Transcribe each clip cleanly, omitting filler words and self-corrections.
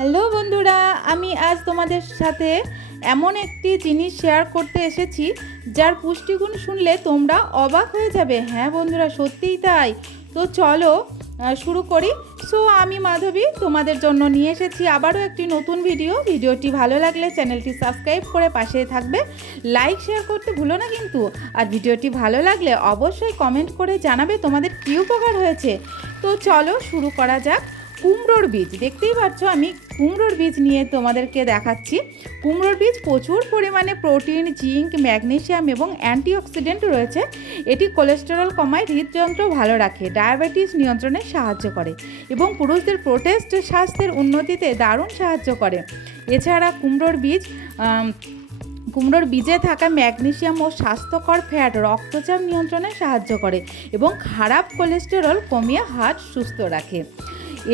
Hello বন্ধুরা, আমি আজ তোমাদের সাথে এমন একটি জিনিস শেয়ার করতে এসেছি যার পুষ্টিগুণ শুনলে তোমরা অবাক হয়ে যাবে। হ্যাঁ বন্ধুরা, সত্যিই তাই। তো চলো শুরু করি। আমি মাধবী তোমাদের জন্য নিয়ে এসেছি আবারও একটি নতুন ভিডিওটি ভালো লাগলে চ্যানেলটি সাবস্ক্রাইব করে পাশে থাকবে, লাইক শেয়ার করতে ভুলো না কিন্তু। আর ভিডিওটি ভালো লাগলে অবশ্যই কমেন্ট করে জানাবে তোমাদের কী উপকার হয়েছে। তো চলো শুরু করা যাক। কুমড়োর বীজ, দেখতেই পাচ্ছ আমি কুমড়োর বীজ নিয়ে তোমাদেরকে দেখাচ্ছি। কুমড়োর বীজ প্রচুর পরিমাণে প্রোটিন, জিঙ্ক, ম্যাগনেসিয়াম এবং অ্যান্টিঅক্সিডেন্ট রয়েছে। এটি কোলেস্টেরল কমায়, হৃদযন্ত্র ভালো রাখে, ডায়াবেটিস নিয়ন্ত্রণে সাহায্য করে এবং পুরুষদের প্রোস্টেট স্বাস্থ্যের উন্নতিতে দারুণ সাহায্য করে। এছাড়া কুমড়োর বীজে থাকা ম্যাগনেসিয়াম ও স্বাস্থ্যকর ফ্যাট রক্তচাপ নিয়ন্ত্রণে সাহায্য করে এবং খারাপ কোলেস্টেরল কমিয়ে হার্ট সুস্থ রাখে।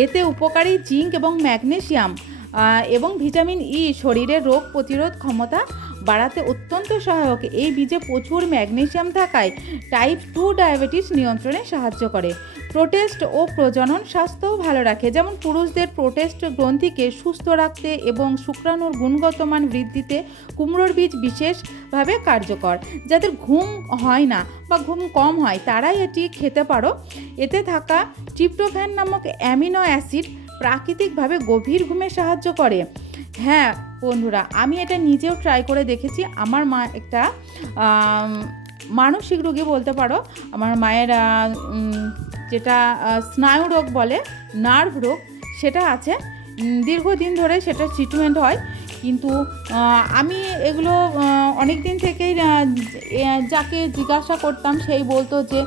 এতে উপকারী জিঙ্ক এবং ম্যাগনেসিয়াম এবং ভিটামিন ই শরীরের রোগ প্রতিরোধ ক্ষমতা বাড়াতে অত্যন্ত সহায়ক। এই বীজে প্রচুর ম্যাগনেসিয়াম থাকায় টাইপ 2 ডায়াবেটিস নিয়ন্ত্রণে সাহায্য করে। প্রোস্টেট ও প্রজনন স্বাস্থ্যও ভালো রাখে, যেমন পুরুষদের প্রোস্টেট গ্রন্থিকে সুস্থ রাখতে এবং শুক্রাণুর গুণগত মান বৃদ্ধিতে কুমড়োর বীজ বিশেষভাবে কার্যকর। যাদের ঘুম হয় না বা ঘুম কম হয় তারাই এটি খেতে পারো। এতে থাকা ট্রিপ্টোফ্যান নামক অ্যামিনো অ্যাসিড প্রাকৃতিকভাবে গভীর ঘুমে সাহায্য করে। হ্যাঁ বন্ধুরা, আমি এটা নিজেও ট্রাই করে দেখেছি। আমার মা একটা মানসিক রোগী বলতে পারো। আমার মায়ের যেটা স্নায়ু রোগ বলে, নার্ভ রোগ, সেটা আছে। দীর্ঘদিন ধরে সেটা ট্রিটমেন্ট হয়, কিন্তু আমি এগুলো অনেক দিন থেকেই যাকে জিজ্ঞাসা করতাম সেই বলতো যে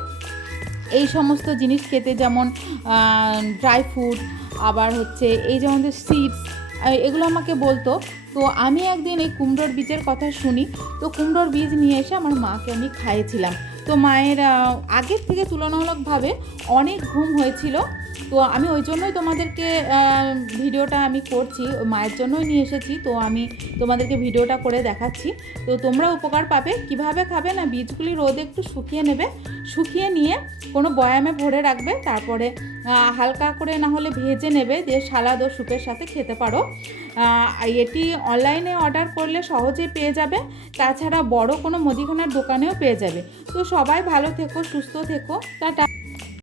এই সমস্ত জিনিস খেতে, যেমন ড্রাই ফ্রুট, আবার হচ্ছে এই যেমন সিডস, এগুলো আমাকে বলতো। তো আমি একদিন এই কুমড়োর বীজের কথা শুনি, তো কুমড়োর বীজ নিয়ে এসে আমার মাকে আমি খাইয়েছিলাম। তো মায়ের আগের থেকে তুলনামূলকভাবে অনেক ঘুম হয়েছিল। তো আমি ওই জন্যই তোমাদেরকে ভিডিওটা আমি করছি, মায়ের জন্যই নিয়ে এসেছি। তো আমি তোমাদেরকে ভিডিওটা করে দেখাচ্ছি। তো তোমরা উপকার পাবে। কিভাবে খাবে না, বীজগুলি রোদে একটু শুকিয়ে নেবে, শুকিয়ে নিয়ে কোনো বয়ামে ভরে রাখবে, তারপরে হালকা করে না হলে ভেজে নেবে, দিয়ে সালাদ ও স্যুপের সাথে খেতে পারো। এটি অনলাইনে অর্ডার করলে সহজেই পেয়ে যাবে, তাছাড়া বড় কোনো মুদিখানার দোকানেও পেয়ে যাবে। তো সবাই ভালো থেকো, সুস্থ থেকো, টাটা।